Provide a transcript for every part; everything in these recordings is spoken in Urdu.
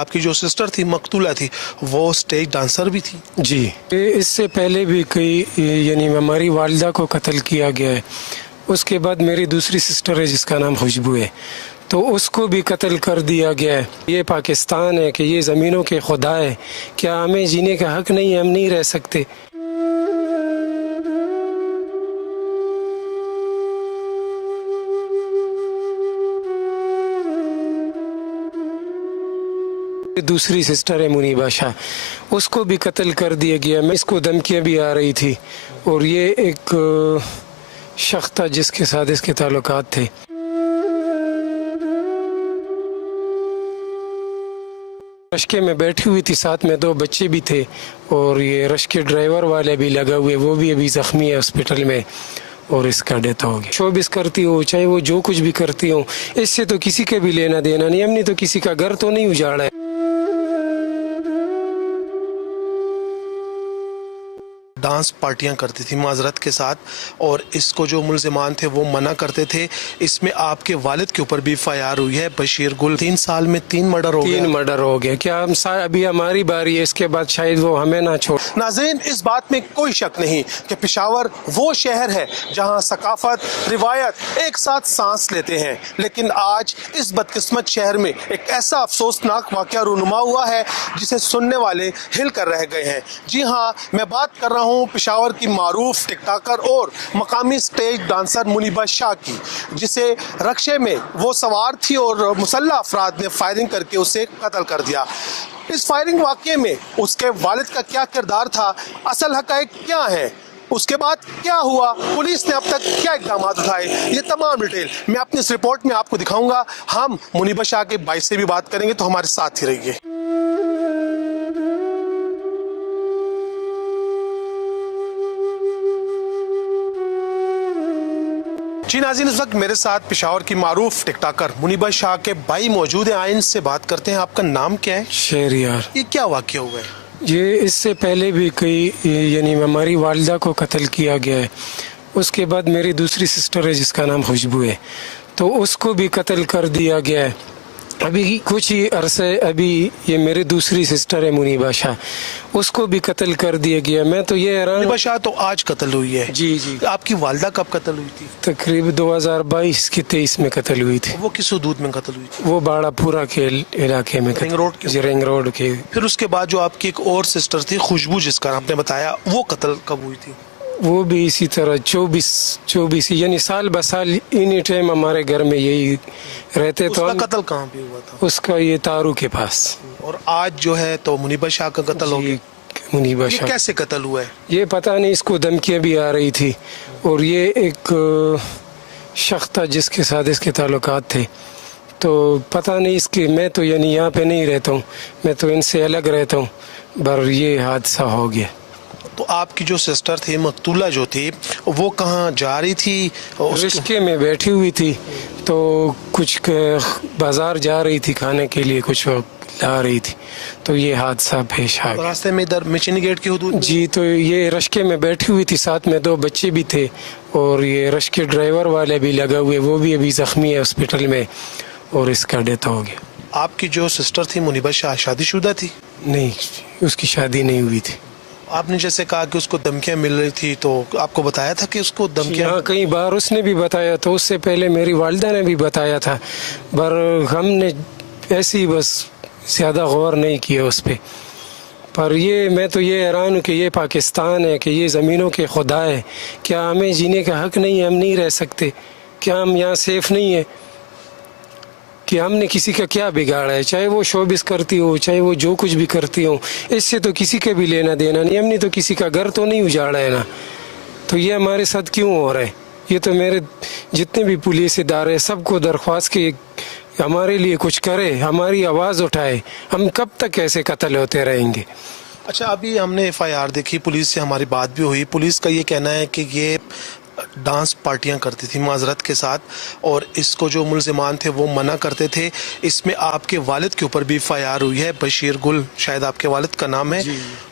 آپ کی جو سسٹر تھی مقتولہ تھی وہ اسٹیج ڈانسر بھی تھی؟ جی، اس سے پہلے بھی کئی یعنی ہماری والدہ کو قتل کیا گیا ہے. اس کے بعد میری دوسری سسٹر ہے جس کا نام خوشبو ہے، تو اس کو بھی قتل کر دیا گیا ہے. یہ پاکستان ہے کہ یہ زمینوں کے خدا ہے، کیا ہمیں جینے کا حق نہیں ہے؟ ہم نہیں رہ سکتے؟ دوسری سسٹر ہے منیبہ شاہ، اس کو بھی قتل کر دیا گیا. میں اس کو دھمکیاں بھی آ رہی تھی، اور یہ ایک شخص تھا جس کے ساتھ اس کے تعلقات تھے. رشکے میں بیٹھی ہوئی تھی، ساتھ میں 2 بچے بھی تھے، اور یہ رشکے ڈرائیور والے بھی لگا ہوئے، وہ بھی ابھی زخمی ہے ہاسپٹل میں، اور اس کا ڈیتھ ہو گیا. شوبز کرتی ہو چاہے وہ جو کچھ بھی کرتی ہوں، اس سے تو کسی کا بھی لینا دینا نہیں. ہم نے تو کسی کا گھر تو نہیں اجاڑا ہے. ڈانس پارٹیاں کرتی تھی معذرت کے ساتھ، اور اس کو جو ملزمان تھے وہ منع کرتے تھے. اس میں آپ کے والد کے اوپر بھی FIR ہوئی ہے، بشیر گل. 3 سال میں 3 مرڈر ہو گئے. 3 مرڈر ہو گیا. کیا ہم ابھی ہماری باری ہے، اس کے بعد شاید وہ ہمیں نہ چھوڑ. ناظرین، اس بات میں کوئی شک نہیں کہ پشاور وہ شہر ہے جہاں ثقافت، روایت ایک ساتھ سانس لیتے ہیں. لیکن آج اس بدقسمت شہر میں ایک ایسا افسوسناک واقعہ رونما ہوا ہے جسے سننے والے ہل کر رہ گئے ہیں. جی ہاں، میں بات کر رہا ہوں پشاور کی معروف ٹک ٹاکر اور مقامی سٹیج ڈانسر منیبہ شاہ کی، جسے رکشے میں وہ سوار تھی اور مسلح افراد نے فائرنگ کر کے اسے قتل کر دیا. اس فائرنگ واقعے میں اس کے والد کا کیا کردار تھا، اصل حقائق کیا ہیں، اس کے بعد کیا ہوا، پولیس نے اب تک کیا اقدامات اٹھائے، یہ تمام ڈیٹیل میں اپنی اس رپورٹ میں آپ کو دکھاؤں گا. ہم منیبہ شاہ کے بھائی سے بھی بات کریں گے، تو ہمارے ساتھ ہی رہیے. جی ناظرین، اس وقت میرے ساتھ پشاور کی معروف ٹک ٹاکر منیبہ شاہ کے بھائی موجود ہیں. آئیں ان سے بات کرتے ہیں. آپ کا نام کیا ہے؟ شہریار. یہ کیا واقعہ ہوا ہے؟ یہ اس سے پہلے بھی کئی یعنی ہماری والدہ کو قتل کیا گیا ہے. اس کے بعد میری دوسری سسٹر ہے جس کا نام خوشبو ہے، تو اس کو بھی قتل کر دیا گیا ہے. ابھی کچھ ہی عرصے ابھی یہ میری دوسری سسٹر ہے منیبہ شاہ، اس کو بھی قتل کر دیا گیا. میں تو یہ حیران. منیبہ شاہ تو آج قتل ہوئی ہے. جی جی. آپ کی والدہ کب قتل ہوئی تھی؟ تقریب 2022 کے 23 میں قتل ہوئی تھی. وہ کس حدود میں قتل ہوئی تھی؟ وہ باڑا پورا کے علاقے میں. رنگ روڈ کے. پھر اس کے بعد جو آپ کی ایک اور سسٹر تھی خوشبو جس کا آپ نے بتایا، وہ قتل کب ہوئی تھی؟ وہ بھی اسی طرح 24 یعنی سال بسال انہی ٹائم ہمارے گھر میں یہی رہتے. تو اس کا قتل کہاں پہ ہوا تھا؟ اس کا یہ تارو کے پاس. اور آج جو ہے تو منیبہ شاہ کا قتل ہو گیا. منیبہ یہ شاہ کیسے قتل ہوا ہے؟ یہ پتہ نہیں، اس کو دھمکیاں بھی آ رہی تھی، اور یہ ایک شخص تھا جس کے ساتھ اس کے تعلقات تھے. تو پتہ نہیں اس کے، میں تو یعنی یہاں پہ نہیں رہتا ہوں، میں تو ان سے الگ رہتا ہوں، پر یہ حادثہ ہو گیا. تو آپ کی جو سسٹر تھی مقتولہ جو تھی وہ کہاں جا رہی تھی؟ رشکے میں بیٹھی ہوئی تھی، تو کچھ بازار جا رہی تھی کھانے کے لیے، کچھ لا رہی تھی، تو یہ حادثہ پیش آ گیا. راستے میں ادھر مچنی گیٹ کی حدود؟ جی. تو یہ رشکے میں بیٹھی ہوئی تھی، ساتھ میں 2 بچے بھی تھے، اور یہ رشکے ڈرائیور والے بھی لگا ہوئے، وہ بھی ابھی زخمی ہے ہاسپٹل میں، اور اس کا ڈیتھ ہو گیا. آپ کی جو سسٹر تھی منیبہ شاہ شادی شدہ تھی؟ نہیں، اس کی شادی نہیں ہوئی تھی. آپ نے جیسے کہا کہ اس کو دھمکیاں مل رہی تھی، تو آپ کو بتایا تھا کہ اس کو دھمکیاں؟ ہاں، کئی بار اس نے بھی بتایا، تو اس سے پہلے میری والدہ نے بھی بتایا تھا، پر ہم نے ایسی بس زیادہ غور نہیں کیا اس پہ. پر یہ میں تو یہ حیران ہوں کہ یہ پاکستان ہے کہ یہ زمینوں کے خدا ہے، کیا ہمیں جینے کا حق نہیں ہے؟ ہم نہیں رہ سکتے؟ کیا ہم یہاں سیف نہیں ہیں؟ کہ ہم نے کسی کا کیا بگاڑا ہے؟ چاہے وہ شوبز کرتی ہو چاہے وہ جو کچھ بھی کرتی ہوں، اس سے تو کسی کا بھی لینا دینا نہیں. ہم نے تو کسی کا گھر تو نہیں اجاڑا ہے نا، تو یہ ہمارے ساتھ کیوں ہو رہا ہے؟ یہ تو میرے جتنے بھی پولیس ادارے سب کو درخواست کی ہمارے لیے کچھ کرے، ہماری آواز اٹھائے. ہم کب تک ایسے قتل ہوتے رہیں گے؟ اچھا، ابھی ہم نے FIR دیکھی، پولیس سے ہماری بات بھی ہوئی. پولیس کا یہ کہنا ہے کہ یہ ڈانس پارٹیاں کرتی تھی معذرت کے ساتھ، اور اس کو جو ملزمان تھے وہ منع کرتے تھے. اس میں آپ کے والد کے اوپر بھی FIR ہوئی ہے، بشیر گل شاید آپ کے والد کا نام ہے.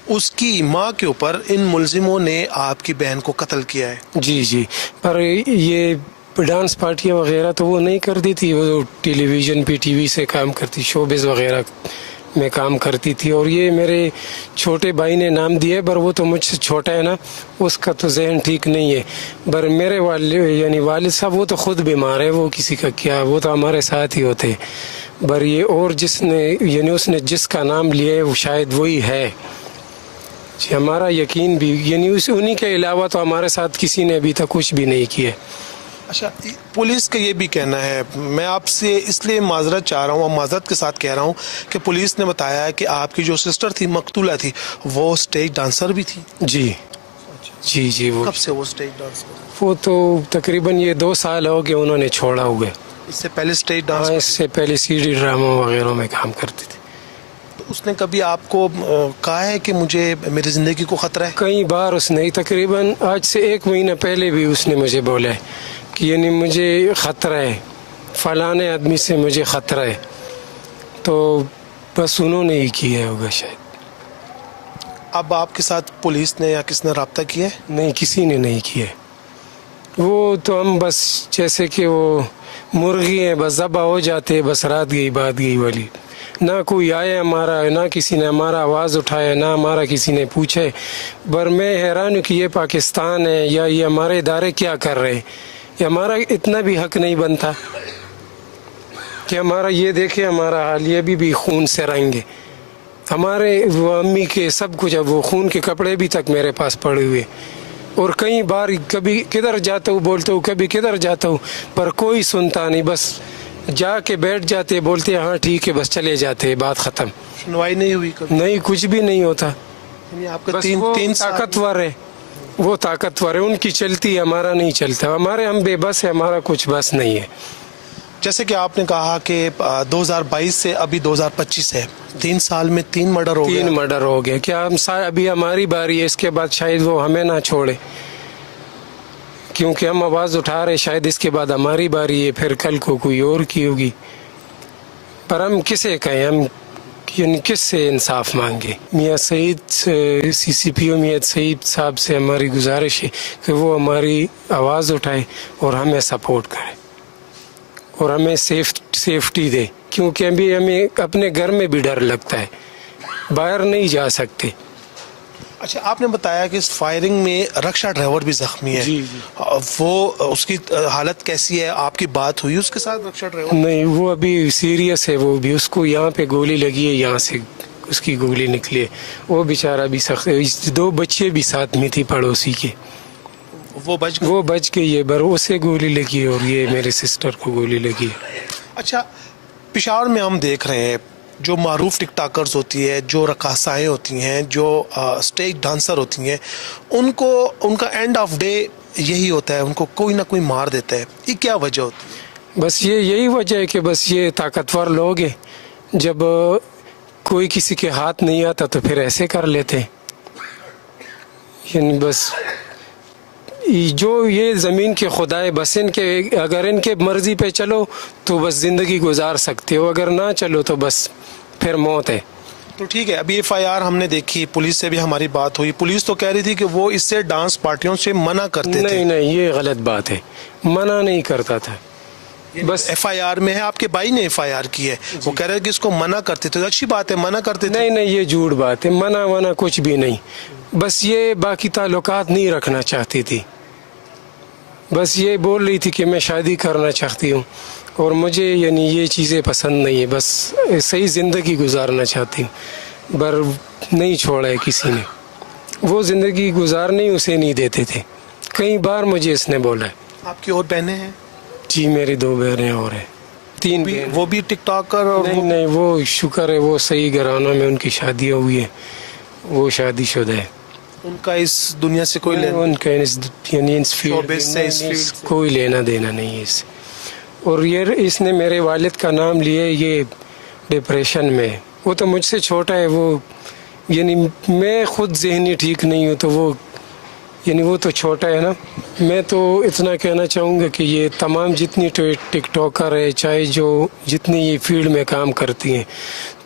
اس کی ماں کے اوپر ان ملزموں نے آپ کی بہن کو قتل کیا ہے. جی جی. پر یہ ڈانس پارٹیاں وغیرہ تو وہ نہیں کرتی تھی، وہ ٹیلی ویژن پہ TV سے کام کرتی، شوبز وغیرہ میں کام کرتی تھی. اور یہ میرے چھوٹے بھائی نے نام دیا ہے، پر وہ تو مجھ سے چھوٹا ہے نا، اس کا تو ذہن ٹھیک نہیں ہے. پر میرے والد صاحب وہ تو خود بیمار ہے، وہ کسی کا کیا، وہ تو ہمارے ساتھ ہی ہوتے. پر یہ اور جس نے اس نے جس کا نام لیا ہے وہ شاید وہی ہے. ہمارا یقین بھی انہی کے علاوہ تو ہمارے ساتھ کسی نے ابھی تک کچھ بھی نہیں کیا. اچھا، پولیس کا یہ بھی کہنا ہے، میں آپ سے اس لیے معذرت چاہ رہا ہوں اور معذرت کے ساتھ کہہ رہا ہوں کہ پولیس نے بتایا ہے کہ آپ کی جو سسٹر تھی، مقتولہ تھی، وہ اسٹیج ڈانسر بھی تھی. جی وہ کب سے وہ اسٹیج ڈانسر؟ وہ تو تقریباً یہ 2 سال ہو گئے انہوں نے چھوڑا ہوئے. اس سے پہلے اسٹیج ڈانس؟ اس سے پہلے CD ڈراموں وغیرہ میں کام کرتے تھے. اس نے کبھی آپ کو کہا ہے کہ مجھے میری زندگی کو خطرہ ہے؟ کئی بار اس نے، تقریباً آج سے 1 مہینہ پہلے بھی اس نے مجھے بولا ہے کہ مجھے خطرہ ہے، فلانے آدمی سے مجھے خطرہ ہے. تو بس انہوں نے ہی کیا ہوگا شاید. اب آپ کے ساتھ پولیس نے یا کس نے رابطہ کیا ہے؟ نہیں، کسی نے نہیں کیا. وہ تو ہم بس جیسے کہ وہ مرغی ہیں، بس ذبح ہو جاتے، بس رات گئی بات گئی والی. نہ کوئی آیا ہمارا، نہ کسی نے ہمارا آواز اٹھایا، نہ ہمارا کسی نے پوچھا. پر میں حیران ہوں کہ یہ پاکستان ہے یا یہ ہمارے ادارے کیا کر رہے ہیں. یہ ہمارا اتنا بھی حق نہیں بنتا کہ ہمارا یہ دیکھے ہمارا حال، یہ بھی خون سے رنگ ہے. ہمارے وہ امی کے سب کچھ، اب وہ خون کے کپڑے بھی تک میرے پاس پڑے ہوئے. اور کئی بار کبھی کدھر جاتا ہوں بولتا ہوں، کبھی کدھر جاتا ہوں، پر کوئی سنتا نہیں. بس جا کے بیٹھ جاتے، بولتے ہاں ٹھیک ہے، بس چلے جاتے، بات ختم. سنوائی نہیں ہوئی کبھی؟ نہیں، کچھ بھی نہیں ہوتا. آپ کا بس وہ طاقتور ہے، وہ طاقتور ہے، ان کی چلتی ہے، ہمارا نہیں چلتا. ہمارے ہم بے بس ہے، ہمارا کچھ بس نہیں ہے. جیسے کہ آپ نے کہا کہ 2022 سے ابھی 2025 ہے، 3 سال میں 3 مرڈر ہو گئے. 3 مرڈر ہو گئے. کیا ہم ابھی ہماری باری ہے، اس کے بعد شاید وہ ہمیں نہ چھوڑے، کیونکہ ہم آواز اٹھا رہے، شاید اس کے بعد ہماری باری ہے، پھر کل کو کوئی اور کی ہوگی. پر ہم کسے کہیں، ہم کس سے انصاف مانگے. میاں سعید CCPO میاں سعید صاحب سے ہماری گزارش ہے کہ وہ ہماری آواز اٹھائے اور ہمیں سپورٹ کرے اور ہمیں سیفٹی دے، کیونکہ ابھی ہمیں اپنے گھر میں بھی ڈر لگتا ہے، باہر نہیں جا سکتے. اچھا، آپ نے بتایا کہ اس فائرنگ میں رکشا ڈرائیور بھی زخمی ہے. جی. وہ اس کی حالت کیسی ہے؟ آپ کی بات ہوئی اس کے ساتھ رکشا ڈرائیور؟ نہیں، وہ ابھی سیریس ہے. وہ بھی، اس کو یہاں پہ گولی لگی ہے، یہاں سے اس کی گولی نکلی ہے. وہ بیچارہ بھی سخت. 2 بچے بھی ساتھ میں تھی پڑوسی کے، وہ بچ گئی ہے، پر اسے گولی لگی ہے اور یہ میرے سسٹر کو گولی لگی ہے. اچھا، پشاور میں ہم دیکھ رہے ہیں جو معروف ٹک ٹاکرز ہوتی ہے، جو رقاصائیں ہوتی ہیں، جو اسٹیج ڈانسر ہوتی ہیں، ان کا اینڈ آف ڈے یہی ہوتا ہے، ان کو کوئی نہ کوئی مار دیتا ہے. یہ کیا وجہ ہوتی ہے؟ بس یہی وجہ ہے کہ بس یہ طاقتور لوگ ہیں، جب کوئی کسی کے ہاتھ نہیں آتا تو پھر ایسے کر لیتے. بس جو یہ زمین کے خدا ہے، بس اگر ان کے مرضی پہ چلو تو بس زندگی گزار سکتے ہو، اگر نہ چلو تو بس پھر موت ہے. تو ٹھیک ہے، ابھی FIR ہم نے دیکھی، پولیس سے بھی ہماری بات ہوئی. پولیس تو کہہ رہی تھی کہ وہ اس سے ڈانس پارٹیوں سے منع کرتے تھے. نہیں، یہ غلط بات ہے، منع نہیں کرتا تھا. بس FIR میں ہے، آپ کے بھائی نے FIR کی ہے، وہ کہہ رہے ہیں کہ اس کو منع کرتے تھے. اچھی بات ہے، منع کرتے تھے. نہیں، یہ جھوٹ بات ہے، منع کچھ بھی نہیں. بس یہ باقی تعلقات نہیں رکھنا چاہتی تھی. بس یہ بول رہی تھی کہ میں شادی کرنا چاہتی ہوں اور مجھے یہ چیزیں پسند نہیں ہے، بس صحیح زندگی گزارنا چاہتی ہوں. پر نہیں چھوڑا ہے کسی نے، وہ زندگی گزارنے اسے نہیں دیتے تھے. کئی بار مجھے اس نے بولا ہے. آپ کی اور بہنیں ہیں؟ جی، میری 2 بہنیں اور ہیں. 3 بہن. وہ بھی ٹک ٹاکر؟ نہیں، وہ شکر ہے، وہ صحیح گھرانوں میں ان کی شادیاں ہوئی ہیں، وہ شادی شدہ ہے. ان کا اس دنیا سے کوئی لینا، ان کا اس فیلڈ کوئی لینا دینا نہیں ہے اس سے. اور اس نے میرے والد کا نام لیا، یہ ڈپریشن میں. وہ تو مجھ سے چھوٹا ہے، وہ میں خود ذہنی ٹھیک نہیں ہوں، تو وہ تو چھوٹا ہے نا. میں تو اتنا کہنا چاہوں گا کہ یہ تمام جتنی ٹک ٹاکر ہے، چاہے جتنی یہ فیلڈ میں کام کرتی ہیں،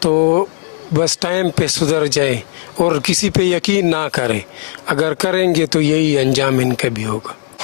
تو بس ٹائم پہ سدھر جائے اور کسی پہ یقین نہ کرے. اگر کریں گے تو یہی انجام ان کا بھی ہوگا.